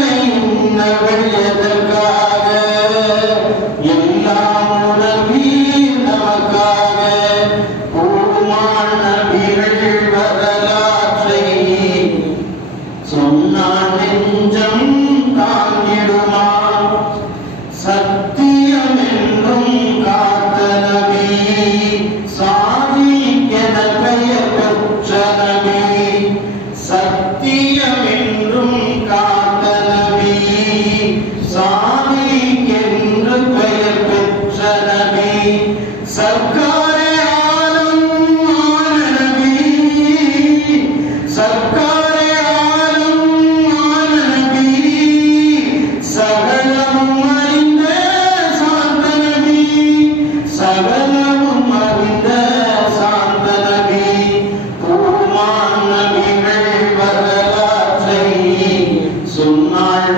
فإنه يتبع சகலமும் அறிந்த சாந்த நபி பூமான் நபிகள் வரலாற்றை சொன்னாள்